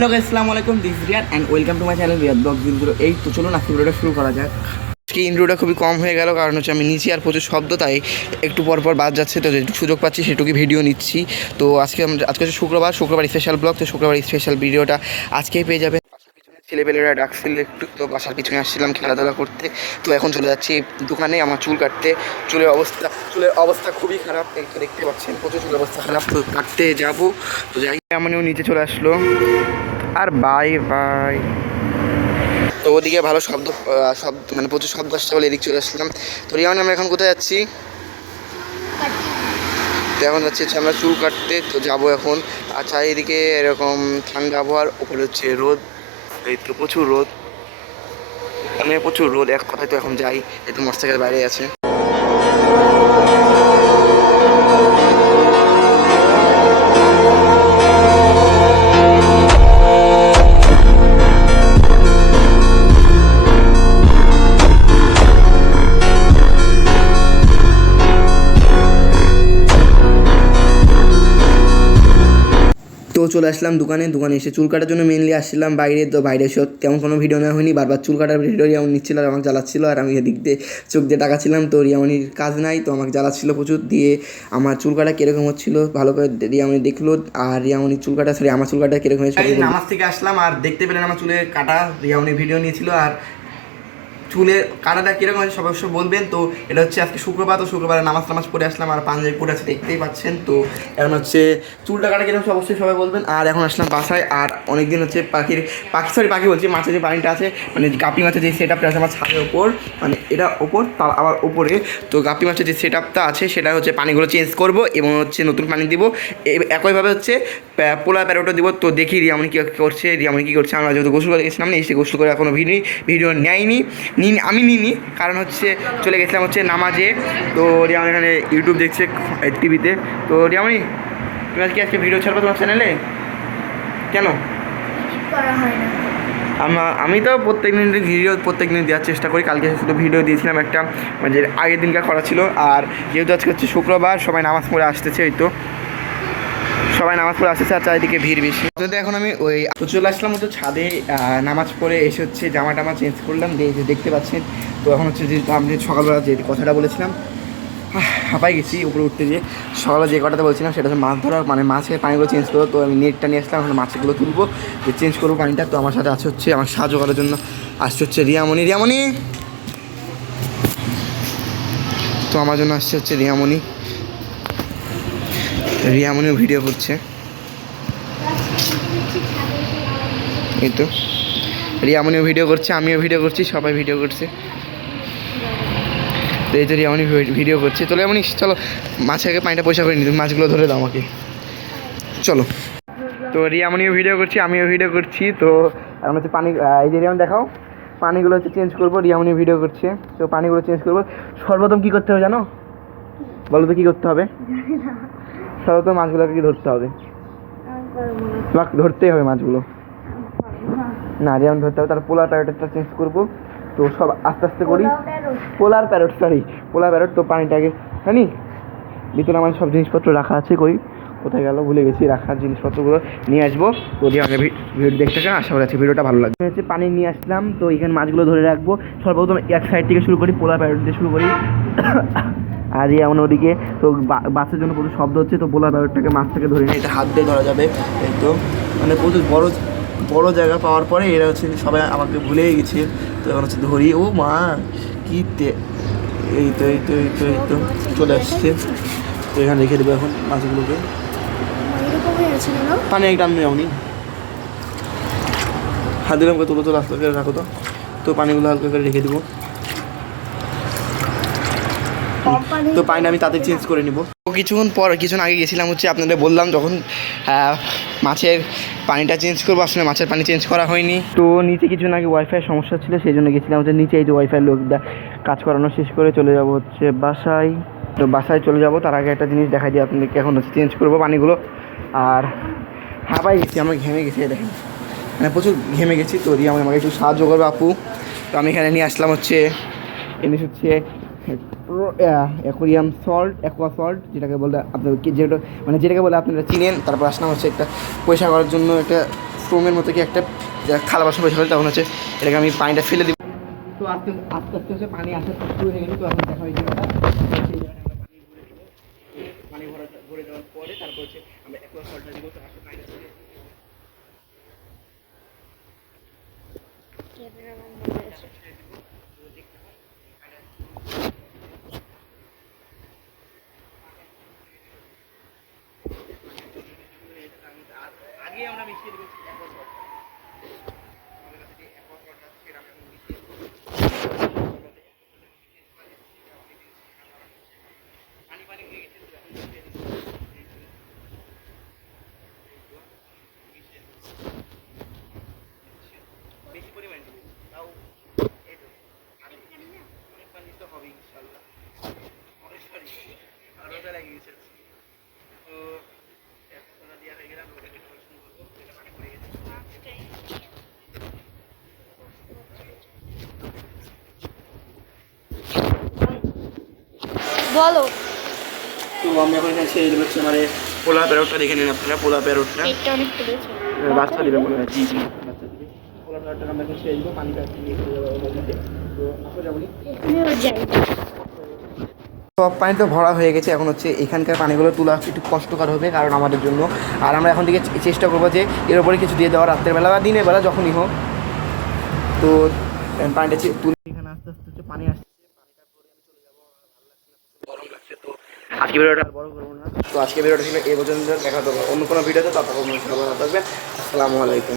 Hello guys, আসসালামু আলাইকুম। This Riyad and welcome to my channel Riyad vlog 008। তো চলুন আজকে ভিডিওটা শুরু করা যাক। আজকে ইন্ট্রোটা খুবই কম হয়ে গেল, কারণ হচ্ছে আমি নিচে আর প্রচুর শব্দ, তাই একটু পর পর বাদ যাচ্ছে। তো যেটুকু সুযোগ পাচ্ছি সেটুকুই ভিডিও নিচ্ছি। তো আজকে হচ্ছে শুক্রবার স্পেশাল ব্লগ। তো শুক্রবার স্পেশাল ভিডিওটা আজকেই পেয়ে যাবে। ছেলেপেলেরা ডাকছিল একটু, তো বাসার পিছনে আসছিলাম খেলাধুলা করতে। তো এখন চলে যাচ্ছি দোকানে আমার চুল কাটতে। চুলের অবস্থা খুবই খারাপ, একটু দেখতে পাচ্ছেন প্রচুর চুলের অবস্থা খারাপ। তো কাটতে যাবো, তো যাই। এমনও নিচে চলে আসলো আর বাই বাই। তো ওদিকে ভালো শব্দ মানে প্রচুর শব্দ আসছে বলে এদিক চলে আসলাম। তো রিয়ান, আমরা এখন কোথায় যাচ্ছি? তো এখন যাচ্ছি হচ্ছে আমরা চুল কাটতে। তো যাবো এখন। আর চারিদিকে এরকম ঠান্ডা আবহাওয়ার উপরে হচ্ছে রোদ, এই তো প্রচুর রোদ, মানে প্রচুর রোদ এক কথায়। তো এখন যাই, একটু মোটরসাইকেল বাইরে আছে। তো চলে আসলাম দোকানে এসে চুল কাটার জন্য মেনলি আসছিলাম বাইরে। তো বাইরে এসে তেমন কোনো ভিডিও নেওয়া হয়নি, বারবার চুল কাটার ভিডিও রিয়ামন নিচ্ছিল আর আমাকে জ্বালাচ্ছিল, আর আমি এদিক দিয়ে চোখ দিয়ে টাকাচ্ছিলাম। তো রিয়ামনির কাজ নাই, তো আমাকে জ্বালাচ্ছিল প্রচুর দিয়ে। আমার চুল কাটা কীরকম হচ্ছিল ভালো করে রিয়ামনি দেখলো, আর রিয়ামনির চুল কাটা আমার চুল কাটা কীরকম হয়েছে। নামাজ থেকে আসলাম আর দেখতে পেলেন আমার চুলের কাটা। রিয়ামনি ভিডিও নিয়েছিল, আর চুলের কাটাটা কীরকম হয়েছে সবাই অবশ্যই বলবেন। তো এটা হচ্ছে আজকে শুক্রবার, তো শুক্রবারে নামাজ পড়ে আসলাম আর পাঞ্জাবি পরে আছে, দেখতেই পাচ্ছেন। তো এখন হচ্ছে চুলটা কাটা কীরকম অবশ্যই সবাই বলবেন। আর এখন আসলাম বাসায়, আর অনেকদিন হচ্ছে পাখি বলছি, মাছের যে পানিটা আছে, মানে গাপি মাছের যে সেট আপটা আছে আমার ছাদের ওপর, মানে এটা ওপর তার আবার ওপরে। তো গাপি মাছের যে সেট আপটা আছে সেটা হচ্ছে পানিগুলো চেঞ্জ করবো এবং হচ্ছে নতুন পানি দিব। একইভাবে হচ্ছে পোলা প্যারোটা দিব। তো দেখি রিয়ামনি কী করছে। আমরা যেহেতু গোসল করে গেছিলাম না, এসে গোসল করে এখনও ভিডিও নেয়নি। আমি নিইনি, কারণ হচ্ছে চলে গেছিলাম হচ্ছে নামাজে। তো রিয়ামন এখানে ইউটিউব দেখছে টিভিতে। তো রিয়ামনি, তুমি আজকে ভিডিও ছাড়বো তোমার চ্যানেলে? কেন? আমি তো প্রত্যেক দিন দেওয়ার চেষ্টা করি। কালকে শুধু ভিডিও দিয়েছিলাম একটা, মানে যে আগের দিনকার করা ছিল। আর যেহেতু আজকে হচ্ছে শুক্রবার, সবাই নামাজ পড়ে আসতেছে, ওই তো সবাই নামাজ পড়ে আসতেছে আর চারিদিকে ভিড় বেশি। তো এখন আমি চলে আসলাম হচ্ছে ছাদে। নামাজ পড়ে এসে হচ্ছে জামা টামা চেঞ্জ করলাম, দেখতে পাচ্ছেন। তো এখন হচ্ছে যে আমি সকালবেলা যে কথাটা বলেছিলাম, হাঁপাই গেছি উপরে উঠতে গিয়ে। সকালে যে কথাটা বলছিলাম সেটা হচ্ছে মাছ ধরা, মানে মাছের পানিগুলো চেঞ্জ করবো। তো আমি নেটটা নিয়ে আসলাম, এখন মাছগুলো তুলবো, যে চেঞ্জ করবো পানিটা। তো আমার সাথে হচ্ছে আমার সাহায্য করার জন্য আসছে হচ্ছে রিয়ামনি। তো আমার জন্য আসছে হচ্ছে রিয়ামনিও ভিডিও করছে। এই তো রিয়ামনিও ভিডিও করছে, আমিও ভিডিও করছি, সবাই ভিডিও করছে। তো এই তো রিয়ামনি ভিডিও করছে। তো রিয়ামনি চলো মাছের পানিটা পয়সা করে নি, তুমি মাছগুলো ধরে দাও আমাকে, চলো। তো রিয়ামনিও ভিডিও করছি, আমিও ভিডিও করছি। তো এখন হচ্ছে পানি, এই যে রিয়ামন দেখাও, পানিগুলো হচ্ছে চেঞ্জ করবো। রিয়ামনিও ভিডিও করছে। তো পানিগুলো চেঞ্জ করবো। সর্বপ্রথম কী করতে হবে জানো? বলো তো কী করতে হবে? সর্বপ্রথম মাছগুলোকে ধরতে হবে। তোমাকে ধরতেই হবে মাছগুলো। না, রিয়ামন ধরতে হবে। তার পোলার প্যারোটটা চেঞ্জ করবো। তো সব আস্তে আস্তে করি। পোলার প্যারট। তো পানিটাকে জানি ভিতরে আমার সব জিনিসপত্র রাখা আছে, কোথায় গেল ভুলে গেছি, রাখার জিনিসপত্রগুলো নিয়ে আসবো। তো আমাকে ভিডিও দেখতে চান, আশা করি ভিডিওটা ভালো লাগবে। হচ্ছে পানি নিয়ে আসলাম, তো এখানে মাছগুলো ধরে রাখবো। সর্বপ্রথম এক সাইড থেকে শুরু করি, পোলার প্যারট দিয়ে শুরু করি। আর এমন ওদিকে তো বাসের জন্য প্রচুর শব্দ হচ্ছে। তো পোলার প্যারটটাকে মাছটাকে ধরে নিয়ে এটা হাত দিয়ে ধরা যাবে। এই তো মানে প্রচুর বড় জায়গা পাওয়ার পরে এরা হচ্ছে সবাই আমাকে ভুলেই গেছে। তো এখন হচ্ছে ধরি। ও মা, কী এই তো চলে আসছে। তো এখানে রেখে দেবো এখন মাছগুলোকে। পানি একটা আমি যাওনি, হাত দিলাম করে তুলো আস্তে করে রাখো। তো পানিগুলো হালকা করে রেখে দেবো। তো পানিটা আমি তাতে চেঞ্জ করে নিব। কিছুক্ষণ আগে গেছিলাম হচ্ছে, আপনাদের বললাম যখন মাছের পানিটা চেঞ্জ করবো, আসলে মাছের পানি চেঞ্জ করা হয়নি। তো নিচে কিছুদিন আগে ওয়াইফাই সমস্যা ছিল, সেই জন্য গেছিলাম হচ্ছে নিচে। এই যে ওয়াইফাই লোকটা কাজ করানো শেষ করে চলে যাব হচ্ছে বাসায়। তো বাসায় চলে যাব, তার আগে একটা জিনিস দেখাই দিই আপনাদেরকে। এখন হচ্ছে চেঞ্জ করবো পানিগুলো। আর হাঁপাই গেছি, আমরা ঘেমে গেছি, দেখেন মানে প্রচুর ঘেমে গেছি। তো আমাকে একটু সাহায্য করবে আপু। তো আমি এখানে নিয়ে আসলাম হচ্ছে জিনিস হচ্ছে অ্যাকোয়া সল্ট, যেটাকে বলে আপনার যেটাকে বলে আপনারা চিনেন। তারপর আসলাম হচ্ছে একটা পয়সা করার জন্য একটা ফোমের মতো কি একটা থালা বাসন পরিষ্কার করি, তখন হচ্ছে এটাকে আমি পানিটা ফেলে দিব। তো আস্তে আস্তে আস্তে হচ্ছে পানি আসা শুরু হয়ে গেছে। তো এখন দেখা হয় যে পানি ভরে দেওয়ার পরে তারপর হচ্ছে আমরা একবার সল্টটা দিব। তো আসলে পানিটা আগে আমরা মিশিয়ে দেবো একবার সল্ট। আমাদের কাছে যে একবার সল্ট আছে সেটা আমরা মিশিয়ে পানি পানি হয়ে গেছে। বেশি পরিমাণ দিব, তাও অনেক পানি তো হবে ইনশাল্লাহ। অনেক সরি আরো লেগে গেছে। তো এখন দেওয়া হয়ে গেলাম, ওটাকে শুরু করবো। এটা পানি পড়ে গেছে। বলো। তো আমি এখন এখানে ছেড়ে দেবো হচ্ছে মানে পোলা প্যারোটটা দেখে নিন আপনারা। পোলা প্যারোটটা পেটটা অনেক পুড়েছে। বাচ্চা দিবে মনে হয়। জি জি বাচ্চা দিবে। পোলা প্যারোটটা আমরা এখন ছেড়ে দেবো, পানিটা দিয়ে মধ্যে। তো আসো যাবনি সব পানি তো ভরা হয়ে গেছে। এখন হচ্ছে এখানকার পানিগুলো তোলা একটু কষ্টকর হবে কারণ আমাদের জন্য। আর আমরা এখন থেকে চেষ্টা করবো যে এর উপরে কিছু দিয়ে দেওয়া, রাত্রের বেলা বা দিনের বেলা যখনই হোক। তো পানিটা তুলে এখানে আস্তে আস্তে হচ্ছে পানি আসছে, পানিটা ভরে আমি চলে যাবো। গরম লাগছে। তো আজকে ভিডিওটা আর বড় করবো না। তো আজকে ভিডিওটা ছিল এই পর্যন্ত। দেখা হবে অন্য কোনো ভিডিওতে। ততক্ষণ সবাই ভালো থাকবেন। আসসালামু আলাইকুম।